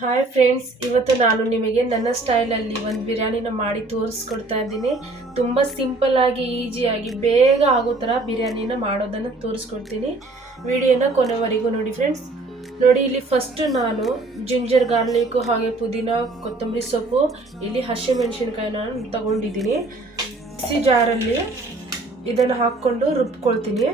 Hi friends ಇವತ್ತು ನಾನು ನಿಮಗೆ ನನ್ನ ಸ್ಟೈಲಲ್ಲಿ ಒಂದು ಬಿರಿಯಾನಿನ ಮಾಡಿ ತೋರಿಸ್ಕೊಡ್ತಾ ಇದ್ದೀನಿ. ತುಂಬ ಸಿಂಪಲ್ಲಾಗಿ ಈಸಿಯಾಗಿ ಬೇಗ ಆಗೋ ಥರ ಬಿರಿಯಾನಿನ ಮಾಡೋದನ್ನು ತೋರಿಸ್ಕೊಡ್ತೀನಿ. ವಿಡಿಯೋನ ಕೊನೆವರೆಗೂ ನೋಡಿ ಫ್ರೆಂಡ್ಸ್ ನೋಡಿ, ಇಲ್ಲಿ ಫಸ್ಟ್ ನಾನು ಜಿಂಜರ್ ಗಾರ್ಲಿಕ್ಕು ಹಾಗೆ ಪುದೀನ, ಕೊತ್ತಂಬರಿ ಸೊಪ್ಪು, ಇಲ್ಲಿ ಹಸಿಮೆಣಸಿನ್ಕಾಯಿನ ತಗೊಂಡಿದ್ದೀನಿ. ಮಿಕ್ಸಿ ಜಾರಲ್ಲಿ ಇದನ್ನು ಹಾಕ್ಕೊಂಡು ರುಬ್ಕೊಳ್ತೀನಿ.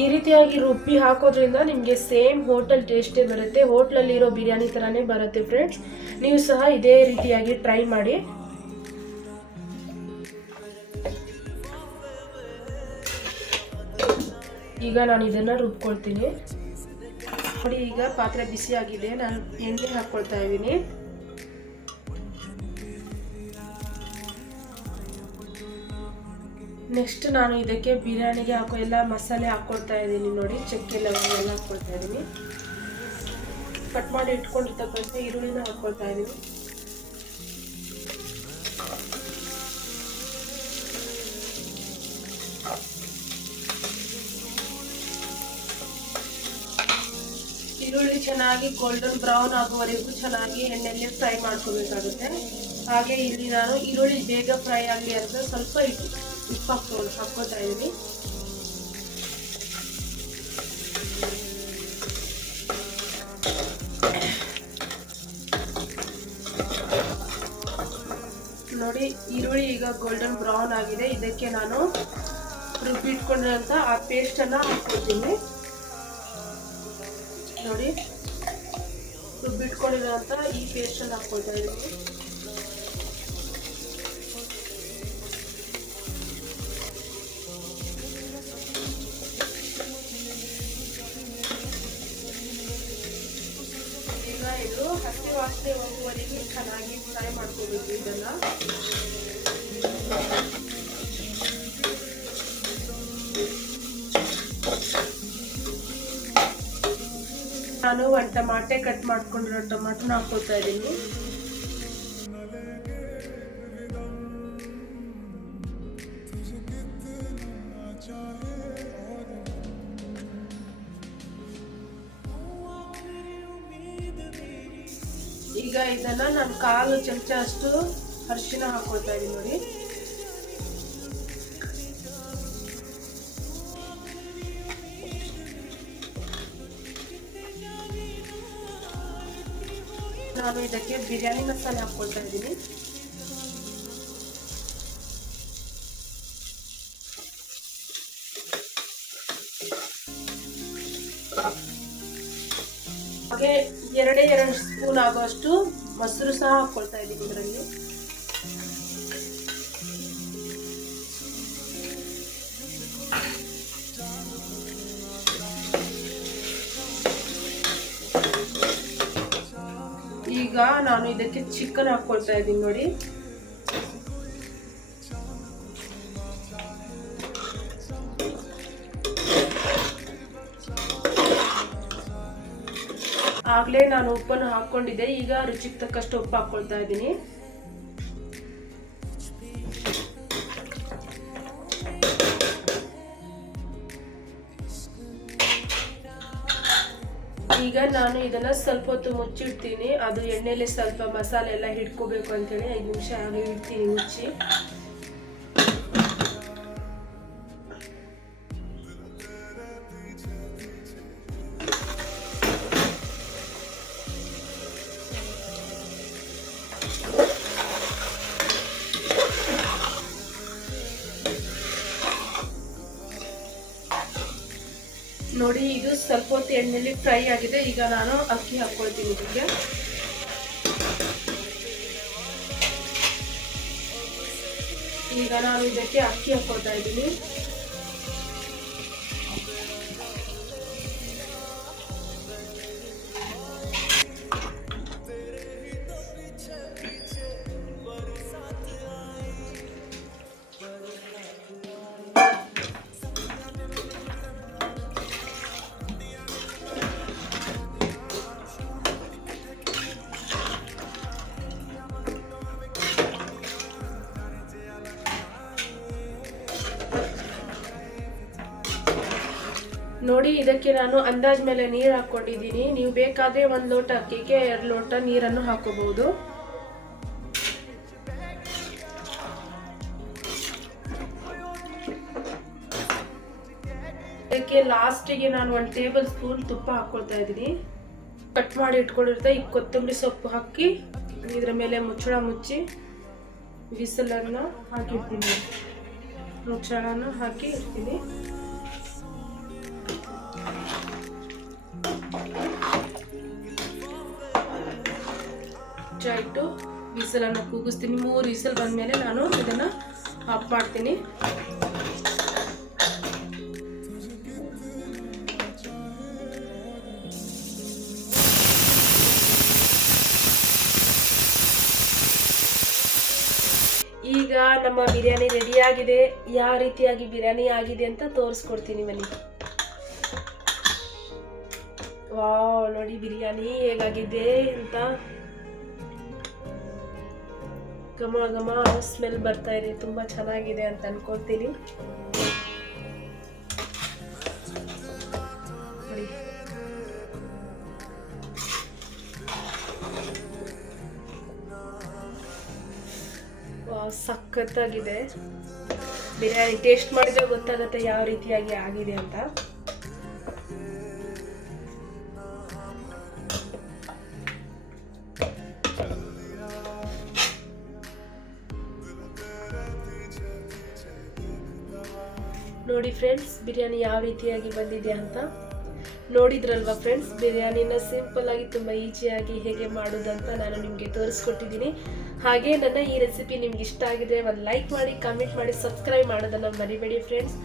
ಈ ರೀತಿಯಾಗಿ ರುಬ್ಬಿ ಹಾಕೋದ್ರಿಂದ ನಿಮಗೆ ಸೇಮ್ ಹೋಟೆಲ್ ಟೇಸ್ಟೇ ಬರುತ್ತೆ. ಹೋಟ್ಲಲ್ಲಿರೋ ಬಿರಿಯಾನಿ ಥರನೇ ಬರುತ್ತೆ ಫ್ರೆಂಡ್ಸ್ ನೀವು ಸಹ ಇದೇ ರೀತಿಯಾಗಿ ಟ್ರೈ ಮಾಡಿ. ಈಗ ನಾನು ಇದನ್ನು ರುಬ್ಕೊಳ್ತೀನಿ. ನೋಡಿ, ಈಗ ಪಾತ್ರೆ ಬಿಸಿ ನಾನು ಎಣ್ಣೆ ಹಾಕ್ಕೊಳ್ತಾ ಇದ್ದೀನಿ. ನೆಕ್ಸ್ಟ್ ನಾನು ಇದಕ್ಕೆ ಬಿರಿಯಾನಿಗೆ ಹಾಕೋ ಎಲ್ಲ ಮಸಾಲೆ ಹಾಕ್ಕೊಳ್ತಾ ಇದ್ದೀನಿ ನೋಡಿ ಚಕ್ಕೆ ಲವಂಗ ಎಲ್ಲ ಹಾಕ್ಕೊಳ್ತಾ ಇದ್ದೀನಿ. ಕಟ್ ಮಾಡಿ ಇಟ್ಕೊಂಡಿರ್ತಕ್ಕಂಥ ಈರುಳ್ಳಿನ ಹಾಕ್ಕೊಳ್ತಾ ಇದ್ದೀನಿ. ಈರುಳ್ಳಿ ಚೆನ್ನಾಗಿ ಗೋಲ್ಡನ್ ಬ್ರೌನ್ ಆಗುವವರೆಗೂ ಚೆನ್ನಾಗಿ ಎಣ್ಣೆಯಲ್ಲಿ ಫ್ರೈ ಮಾಡ್ಕೋಬೇಕಾಗುತ್ತೆ. ಹಾಗೆ ಇಲ್ಲಿ ನಾನು ಈರುಳ್ಳಿ ಬೇಗ ಫ್ರೈ ಆಗಲಿ ಅಂತ ಸ್ವಲ್ಪ ಇಟ್ಟು ಉಪ್ಪು ಹಾಕೋ ಹಾಕ್ಕೋತಾ ಇದ್ದೀನಿ ನೋಡಿ, ಈರುಳ್ಳಿ ಈಗ ಗೋಲ್ಡನ್ ಬ್ರೌನ್ ಆಗಿದೆ. ಇದಕ್ಕೆ ನಾನು ರುಬ್ಬಿಟ್ಕೊಂಡಿರೋಂಥ ಆ ಪೇಸ್ಟನ್ನು ಹಾಕ್ಕೊಳ್ತೀನಿ ನೋಡಿ ರುಬ್ಬಿಟ್ಕೊಂಡಿರೋಂಥ ಈ ಪೇಸ್ಟನ್ನು ಹಾಕ್ಕೊಳ್ತಾ ಇದ್ದೀನಿ. ಈಗ ಇದು ಹಸಿ ವಾಸನೆ ಹೋಗುವವರೆಗೆ ಚೆನ್ನಾಗಿ ಫ್ರೈ ಮಾಡ್ಕೋಬೇಕು ಇದನ್ನ. ನಾನು ಒಂದು ಟಮಾಟೆ ಕಟ್ ಮಾಡ್ಕೊಂಡಿರೋ ಟೊಮಾಟೊನ ಹಾಕೋತಾ ಇದ್ದೀನಿ. ಈಗ ಇದನ್ನ ನಾನು ಕಾಲು ಚಮಚ ಅಷ್ಟು ಅರಿಶಿನ ಹಾಕೊಳ್ತಾ ಇದೀನಿ ನೋಡಿ. ನಾನು ಇದಕ್ಕೆ ಬಿರಿಯಾನಿ ಮಸಾಲೆ ಹಾಕೊಳ್ತಾ ಇದ್ದೀನಿ ಎರಡೇ ಎರಡು ಸ್ಪೂನ್ ಆಗುವಷ್ಟು ಮೊಸರು ಸಹ ಹಾಕ್ಕೊಳ್ತಾ ಇದ್ದೀನಿ ಇದರಲ್ಲಿ. ಈಗ ನಾನು ಇದಕ್ಕೆ ಚಿಕನ್ ಹಾಕ್ಕೊಳ್ತಾ ಇದ್ದೀನಿ ನೋಡಿ. ಆಗ್ಲೇ ನಾನು ಉಪ್ಪನ್ನು ಹಾಕ್ಕೊಂಡಿದ್ದೆ. ಈಗ ರುಚಿಗೆ ತಕ್ಕಷ್ಟು ಉಪ್ಪು ಹಾಕ್ಕೊಳ್ತಾ ಇದ್ದೀನಿ. ಈಗ ನಾನು ಇದನ್ನ ಸ್ವಲ್ಪ ಹೊತ್ತು ಮುಚ್ಚಿಡ್ತೀನಿ. ಅದು ಎಣ್ಣೆಲಿ ಸ್ವಲ್ಪ ಮಸಾಲೆ ಎಲ್ಲ ಹಿಡ್ಕೋಬೇಕು ಅಂತೇಳಿ ಐದು ನಿಮಿಷ ಹಾಗೆ ಇಡ್ತೀನಿ ಮುಚ್ಚಿ. ನೋಡಿ, ಇದು ಸ್ವಲ್ಪ ಹೊತ್ತು ಎಣ್ಣೆಯಲ್ಲಿ ಫ್ರೈ ಆಗಿದೆ. ಈಗ ನಾನು ಅಕ್ಕಿ ಹಾಕೊಳ್ತೀನಿ ಇದಕ್ಕೆ ಈಗ ನಾನು ಇದಕ್ಕೆ ಅಕ್ಕಿ ಹಾಕೊಳ್ತಾ ಇದ್ದೀನಿ. ನೋಡಿ, ಇದಕ್ಕೆ ನಾನು ಅಂದಾಜ್ ಮೇಲೆ ನೀರು ಹಾಕ್ಕೊಂಡಿದ್ದೀನಿ. ನೀವು ಬೇಕಾದ್ರೆ ಒಂದು ಲೋಟ ಅಕ್ಕಿಗೆ ಎರಡು ಲೋಟ ನೀರನ್ನು ಹಾಕೋಬಹುದು. ಇದಕ್ಕೆ ಲಾಸ್ಟಿಗೆ ನಾನು ಒಂದು ಟೇಬಲ್ ಸ್ಪೂನ್ ತುಪ್ಪ ಹಾಕ್ಕೊಳ್ತಾ ಇದ್ದೀನಿ. ಕಟ್ ಮಾಡಿ ಇಟ್ಕೊಂಡಿರ್ತೆ, ಈ ಕೊತ್ತಂಬರಿ ಸೊಪ್ಪು ಹಾಕಿ, ಇದರ ಮೇಲೆ ಮುಚ್ಚಳ ಮುಚ್ಚಿ ಬಿಸಿಲನ್ನು ಹಾಕಿರ್ತೀನಿ. ಮುಚ್ಚಳನ ಹಾಕಿ ಇರ್ತೀನಿ ಮುಚ್ಚ ಇಟ್ಟು ವಿಸಲನ್ನು ಕೂಗಿಸ್ತೀನಿ. ಮೂರು ವಿಸಲ್ ಬಂದಮೇಲೆ ನಾನು ಇದನ್ನು ಆಫ್ ಮಾಡ್ತೀನಿ. ಈಗ ನಮ್ಮ ಬಿರಿಯಾನಿ ರೆಡಿ ಆಗಿದೆ. ಯಾವ ರೀತಿಯಾಗಿ ಬಿರಿಯಾನಿ ಆಗಿದೆ ಅಂತ ತೋರಿಸ್ಕೊಡ್ತೀನಿ ಬನ್ನಿ. ವಾವ್, ನೋಡಿ ಬಿರಿಯಾನಿ ಹೇಗಾಗಿದೆ ಅಂತ. ಘಮ ಘಮ ಸ್ಮೆಲ್ ಬರ್ತಾ ಇದೆ, ತುಂಬ ಚೆನ್ನಾಗಿದೆ ಅಂತ ಅನ್ಕೊಳ್ತೀನಿ. ಸಖತ್ತಾಗಿದೆ. ಬಿರಿಯಾನಿ ಟೇಸ್ಟ್ ಮಾಡಿದ್ರೆ ಗೊತ್ತಾಗುತ್ತೆ ಯಾವ ರೀತಿಯಾಗಿ ಆಗಿದೆ ಅಂತ. ನೋಡಿ ಫ್ರೆಂಡ್ಸ್, ಬಿರಿಯಾನಿ ಯಾವ ರೀತಿಯಾಗಿ ಬಂದಿದೆ ಅಂತ ನೋಡಿದ್ರಲ್ವ ಫ್ರೆಂಡ್ಸ್? ಬಿರಿಯಾನಿನ ಸಿಂಪಲ್ ಆಗಿ ತುಂಬ ಈಜಿಯಾಗಿ ಹೇಗೆ ಮಾಡೋದಂತ ನಾನು ನಿಮಗೆ ತೋರಿಸ್ಕೊಟ್ಟಿದ್ದೀನಿ. ಹಾಗೆ ನನ್ನ ಈ ರೆಸಿಪಿ ನಿಮ್ಗೆ ಇಷ್ಟ ಆಗಿದೆ ಒಂದು ಲೈಕ್ ಮಾಡಿ, ಕಮೆಂಟ್ ಮಾಡಿ, ಸಬ್ಸ್ಕ್ರೈಬ್ ಮಾಡೋದನ್ನು ಮರಿಬೇಡಿ ಫ್ರೆಂಡ್ಸ್.